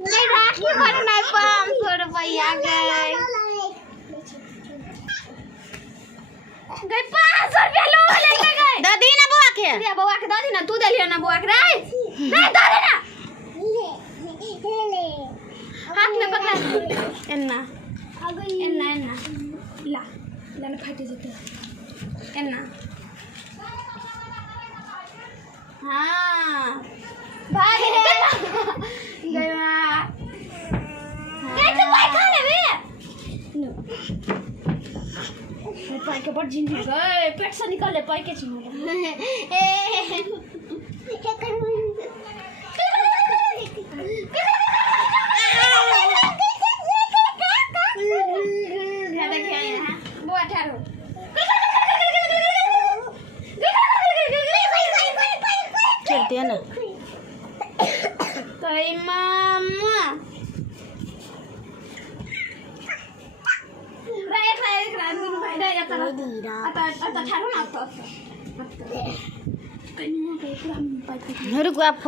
नहीं राखी पर नहीं 500 रुपया गए गए 500 रुपया लो लेके गए दादी ना बुआ के अरे बउआ के दादी ना तू दे लियो ना बउआ के रे नहीं दादी ना हाथ में पकड़ा एन्ना एन्ना एन्ना ला ला ना फाटे जते एन्ना हाँ भाई गया तो भाई खा ले बे पाई के बड़ झिन गए पेट से निकले पाई के झिन चलती है ना कई मामा राइट दिन भाई दा आता ठारो ना आता रुक आप